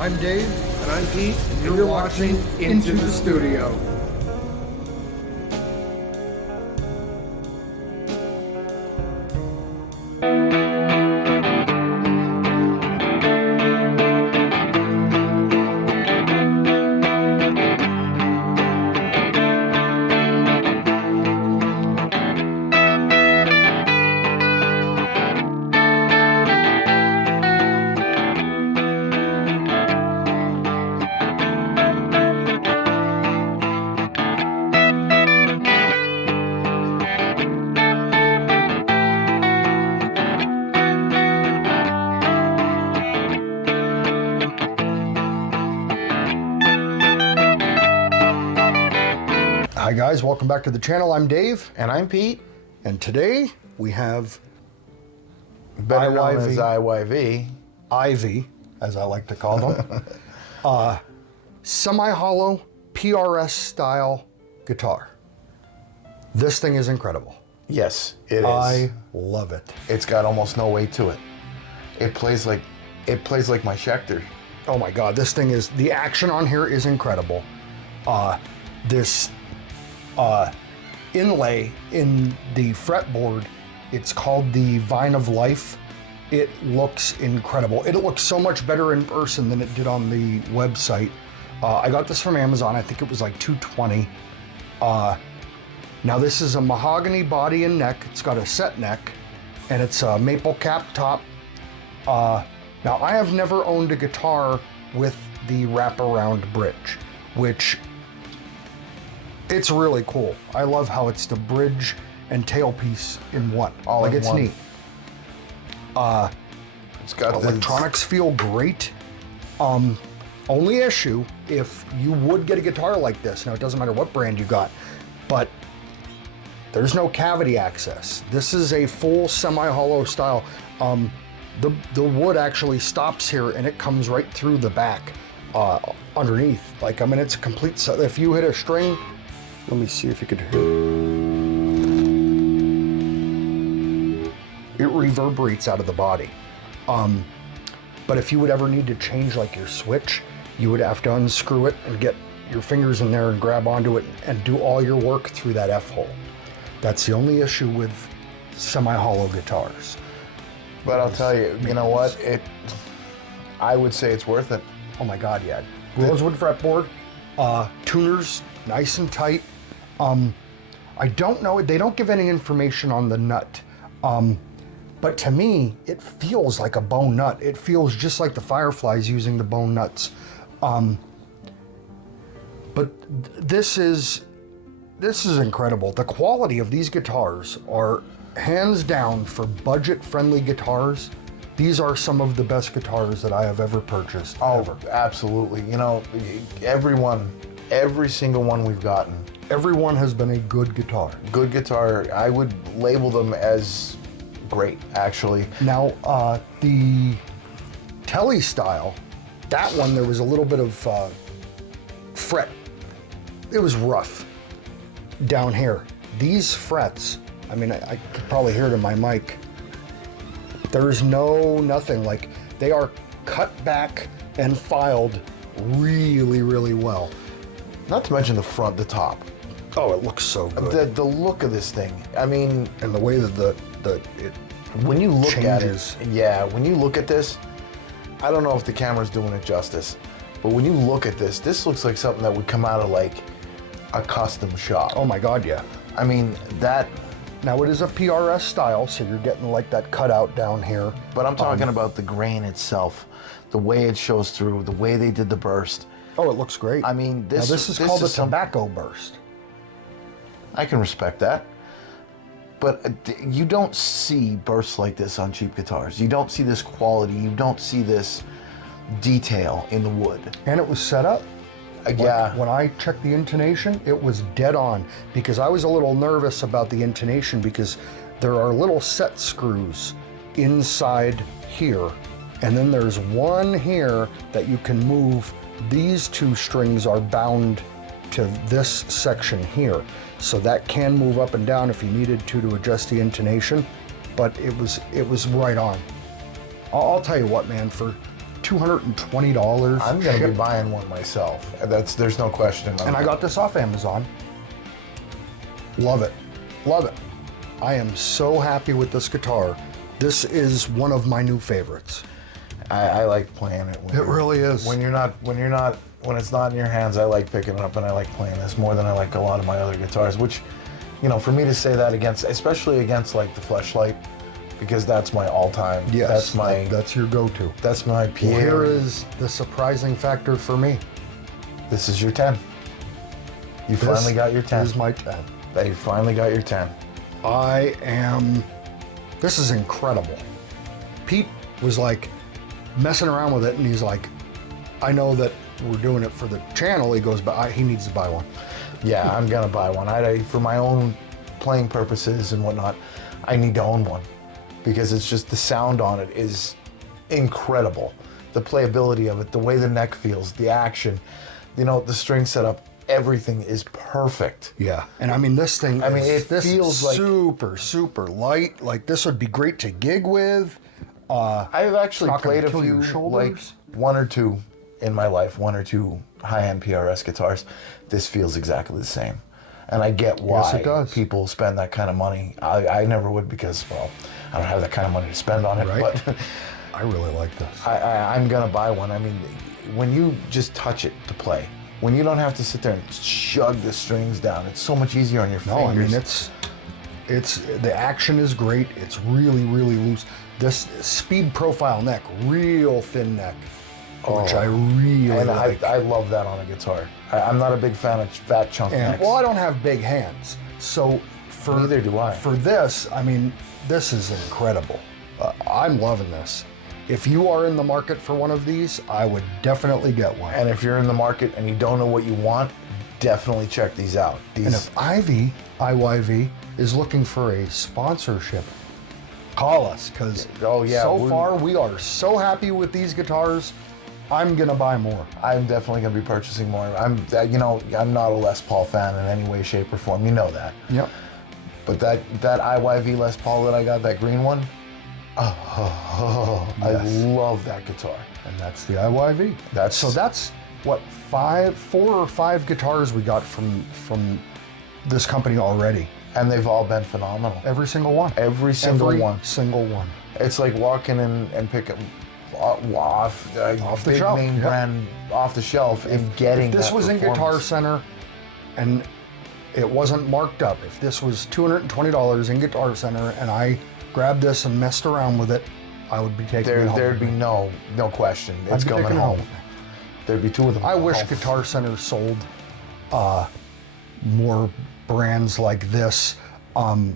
I'm Dave. And I'm Pete, And you're watching Into the Studio. Hi guys, welcome back to the channel. I'm Dave. And I'm Pete. And today we have Better known as IYV. Ivy, as I like to call them. Semi-hollow PRS style guitar. This thing is incredible. Yes, it is. I love it. It's got almost no weight to it. It plays like my Schecter. Oh my God, this thing is, the action on here is incredible. This inlay in the fretboard, it's called the Vine of Life. It looks incredible. It looks so much better in person than it did on the website. I got this from Amazon. I think it was like $220. Now this is a mahogany body and neck. It's got a set neck and it's a maple cap top. Now I have never owned a guitar with the wraparound bridge, which it's really cool. I love how it's the bridge and tailpiece in one. All like in it's one. neat. It's got Electronics feel great. Only issue, if you would get a guitar like this, now it doesn't matter what brand you got, but there's no cavity access. This is a full semi-hollow style. The wood actually stops here and it comes right through the back underneath. Like, I mean, it's a complete, if you hit a string, let me see if you could hear it. It reverberates out of the body. But if you would ever need to change like your switch, you would have to unscrew it and get your fingers in there and grab onto it and do all your work through that F-hole. That's the only issue with semi-hollow guitars. But I'll tell you, you know what? I would say it's worth it. Oh my God, yeah. Rosewood fretboard, tuners, nice and tight. I don't know, they don't give any information on the nut. But to me, it feels like a bone nut. It feels just like the Fireflies using the bone nuts. But this is incredible. The quality of these guitars are hands down for budget-friendly guitars. These are some of the best guitars that I have ever purchased. Oh, ever. Absolutely. You know, every single one we've gotten. Everyone has been a good guitar. Good guitar. I would label them as great, actually. Now, the Telly style, that one, there was a little bit of fret. It was rough down here. These frets, I mean, I could probably hear it in my mic. There's nothing, like, they are cut back and filed really, really well. Not to mention the top. Oh, it looks so good. The look of this thing, I mean... And the way that when you look changes. at it, yeah, when you look at this, I don't know if the camera's doing it justice, but when you look at this, this looks like something that would come out of like a custom shop. Oh my God, yeah. I mean, that... Now it is a PRS style, so you're getting like that cutout down here. But I'm talking about the grain itself, the way it shows through, the way they did the burst. Oh, it looks great. I mean, this is called a tobacco burst. I can respect that. But you don't see bursts like this on cheap guitars. You don't see this quality. You don't see this detail in the wood. And it was set up. Yeah. When I checked the intonation, it was dead on, because I was a little nervous about the intonation because there are little set screws inside here. And then there's one here that you can move. These two strings are bound to this section here. So that can move up and down if you needed to adjust the intonation, but it was right on. I'll tell you what, man, for $220. I'm gonna be shipped. buying one myself. There's no question. And I got this off Amazon. Love it. Love it. I am so happy with this guitar. This is one of my new favorites. I like playing it. It really is. When it's not in your hands, I like picking it up and I like playing this more than I like a lot of my other guitars, which, for me to say that especially against like the Fleshlight, because that's my all-time. Yes, that's your go-to. That's my PA. Well, here is the surprising factor for me. This is your 10. You finally got your 10. This is my 10. You finally got your 10. This is incredible. Pete was like messing around with it, and he's like, I know that we're doing it for the channel. He goes, but he needs to buy one. Yeah, I'm gonna buy one. For my own playing purposes and whatnot, I need to own one, because it's just, the sound on it is incredible. The playability of it, the way the neck feels, the action, the string setup, everything is perfect. Yeah, and I mean this thing. It feels like super, super light. Like this would be great to gig with. I've actually played a few, like one or two in my life, one or two high-end PRS guitars. This feels exactly the same, and I get why people spend that kind of money. I never would, because, well, I don't have that kind of money to spend on it. Right. But I really like this. I'm gonna buy one. I mean, when you just touch it to play, when you don't have to sit there and chug the strings down, it's so much easier on your fingers. No, I mean it's the action is great. It's really, really loose. This speed profile neck, real thin neck, which I really like. I love that on a guitar. I'm not a big fan of fat chunk necks. Well, I don't have big hands, so neither do I. For this, I mean, this is incredible. I'm loving this. If you are in the market for one of these, I would definitely get one. And if you're in the market and you don't know what you want, definitely check these out. And if IYV is looking for a sponsorship, call us, because so far we are so happy with these guitars. I'm gonna buy more. I'm definitely gonna be purchasing more. I'm not a Les Paul fan in any way, shape, or form. You know that. Yep. But that IYV Les Paul that I got, that green one, yes. I love that guitar. And that's the IYV. That's what, 4 or 5 guitars we got from this company already. And they've all been phenomenal. Every single one. Every single one. It's like walking in and picking off the shelf. Name brand off the shelf and getting if this was in Guitar Center and it wasn't marked up, if this was $220 in Guitar Center and I grabbed this and messed around with it, I would be taking it home. There'd be no question. It's coming home. There'd be 2 of them. I wish Guitar Center sold more brands like this.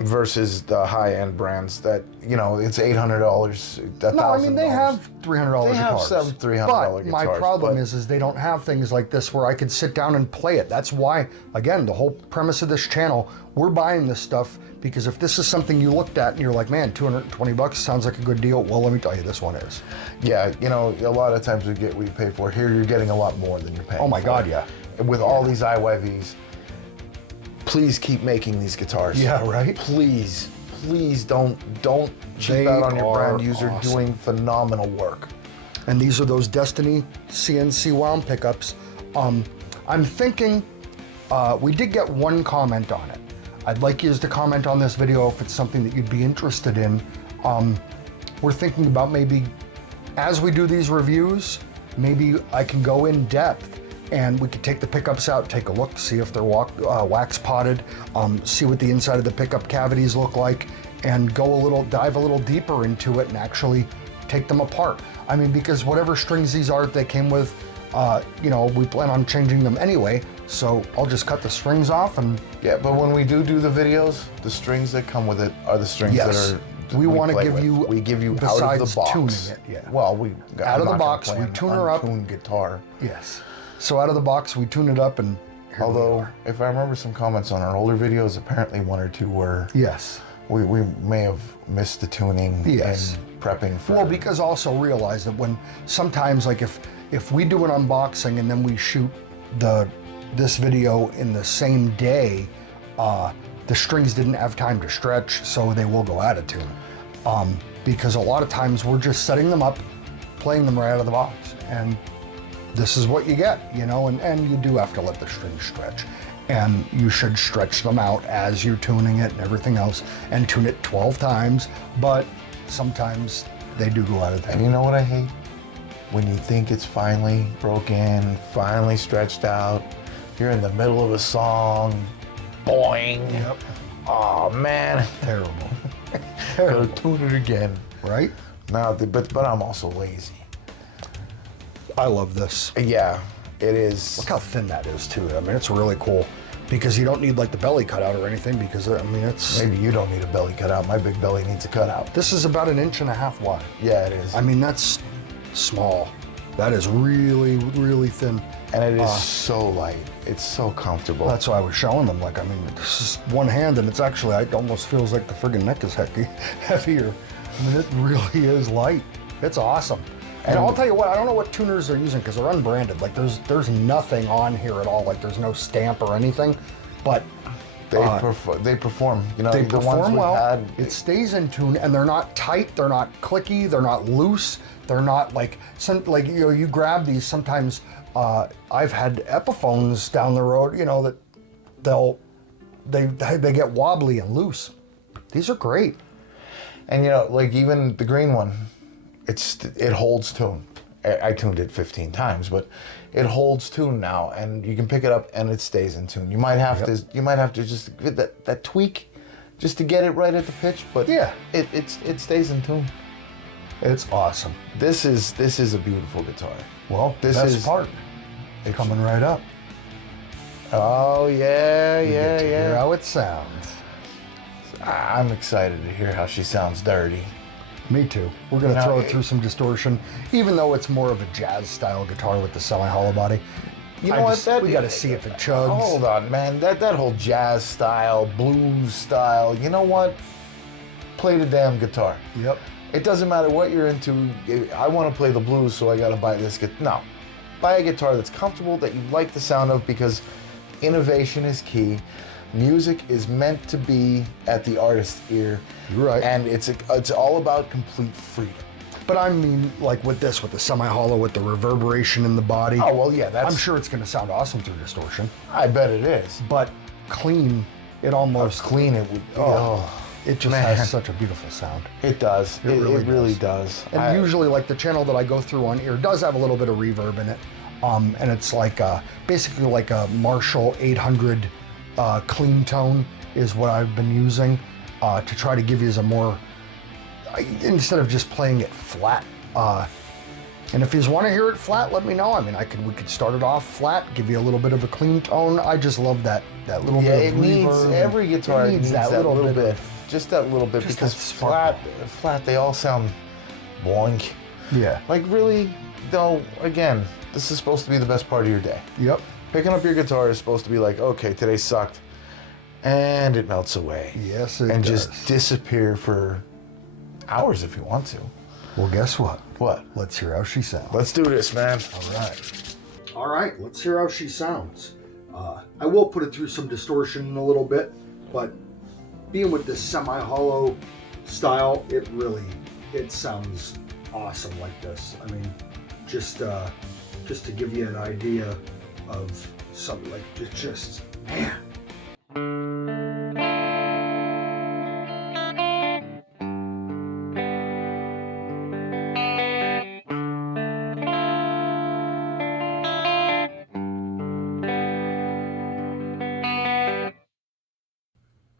Versus the high-end brands that, it's $800. No, I mean, they have $300 guitars. They have some $300 guitars. But my problem is they don't have things like this where I could sit down and play it. That's why, again, the whole premise of this channel, we're buying this stuff because if this is something you looked at and you're like, man, $220 sounds like a good deal, well, let me tell you, this one is. Yeah, a lot of times we get what you pay for. Here, you're getting a lot more than you're paying for. Oh my God, yeah. With all these IYVs, please keep making these guitars. Yeah, right? Please don't cheap out on your brand. You're doing phenomenal work. And these are those Destiny CNC wound pickups. I'm thinking, we did get one comment on it. I'd like you to comment on this video if it's something that you'd be interested in. We're thinking about maybe, as we do these reviews, maybe I can go in depth and we could take the pickups out, take a look, see if they're wax potted, see what the inside of the pickup cavities look like, and dive a little deeper into it and actually take them apart. I mean, because whatever strings these are they came with, we plan on changing them anyway, so I'll just cut the strings off and... Yeah, but when we do the videos, the strings that come with it are the strings that are... We want to give you... We give you out of the box. Tuning it, yeah. Well, out of the box, we tune her up. Untuned guitar. Yes. So out of the box, we tune it up, and although, if I remember some comments on our older videos, apparently 1 or 2 were... Yes. We may have missed the tuning and prepping for... Well, because also realize that when sometimes, like if we do an unboxing and then we shoot this video in the same day, the strings didn't have time to stretch, so they will go out of tune. Because a lot of times we're just setting them up, playing them right out of the box. And this is what you get, you know, and you do have to let the strings stretch. And you should stretch them out as you're tuning it and everything else, and tune it 12 times, but sometimes they do go out of time. And you know what I hate? When you think it's finally broken, finally stretched out, you're in the middle of a song, boing. Yep. Oh man. Terrible. Gotta tune it again. Right? Now, but I'm also lazy. I love this. Yeah, it is. Look how thin that is too. I mean, it's really cool because you don't need like the belly cutout or anything because I mean, it's... Maybe you don't need a belly cutout. My big belly needs a cutout. This is about 1.5 inches wide. Yeah, it is. I mean, that's small. That is really, really thin. And it is so light. It's so comfortable. That's why I was showing them. Like, I mean, this is one hand, and it's actually, it almost feels like the friggin' neck is heavier. I mean, it really is light. It's awesome. And I'll tell you what, I don't know what tuners they're using because they're unbranded. Like, there's nothing on here at all. Like, there's no stamp or anything. But they perform. You know, they the perform ones we've well. had. It stays in tune, and they're not tight. They're not clicky. They're not loose. They're not like you know, you grab these sometimes. I've had Epiphones down the road, you know, that they get wobbly and loose. These are great. And you know, like even the green one, it holds tune. I tuned it 15 times, but it holds tune now, and you can pick it up and it stays in tune. You might have to just give that tweak just to get it right at the pitch, but yeah, it stays in tune. It's awesome. This is a beautiful guitar. Well, this best part coming right up. Oh yeah, You get to yeah. hear how it sounds. I'm excited to hear how she sounds dirty. Me too. We're gonna throw it through some distortion, even though it's more of a jazz style guitar with the semi-hollow body. You know what? We got to see if it chugs. Hold on, man. That whole jazz style, blues style. You know what? Play the damn guitar. Yep. It doesn't matter what you're into. I want to play the blues, so I got to buy this guitar. No, buy a guitar that's comfortable, that you like the sound of, because innovation is key. Music is meant to be at the artist's ear. You're right. And it's all about complete freedom. But I mean, like with this, with the semi-hollow, with the reverberation in the body. Oh, well, yeah, I'm sure it's going to sound awesome through distortion. I bet it is. But clean, it almost... Clean it would... It just has such a beautiful sound. It does. It really does. And usually, like the channel that I go through on here does have a little bit of reverb in it. And it's like basically like a Marshall 800 clean tone is what I've been using to try to give you a more... instead of just playing it flat. And if you want to hear it flat, let me know. I mean, we could start it off flat, give you a little bit of a clean tone. I just love that little bit of reverb. Every guitar needs that little bit. Just that little bit, Just because that flat, they all sound boink. Yeah. Like really, though, again, this is supposed to be the best part of your day. Yep. Picking up your guitar is supposed to be like, okay, today sucked. And it melts away. Yes, it and does. just disappear for hours if you want to. Well, guess what? What? Let's hear how she sounds. Let's do this, man. All right. All right, let's hear how she sounds. I will put it through some distortion in a little bit, but being with this semi-hollow style, it sounds awesome like this. I mean, just to give you an idea of something like just man.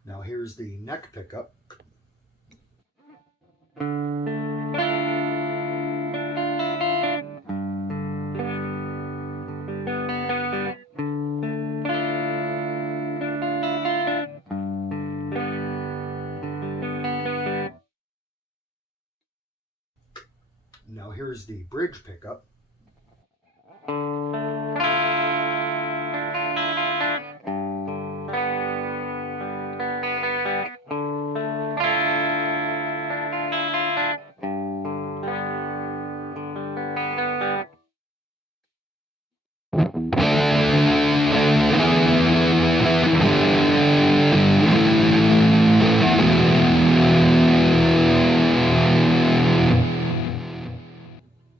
Now here's the neck pickup. Now here's the bridge pickup.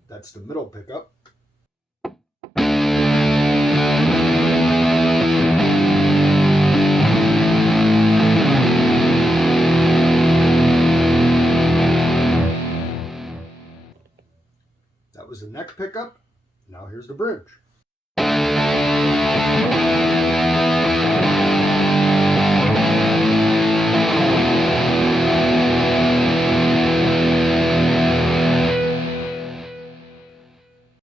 That's pickup. That was the neck pickup. Now here's the bridge.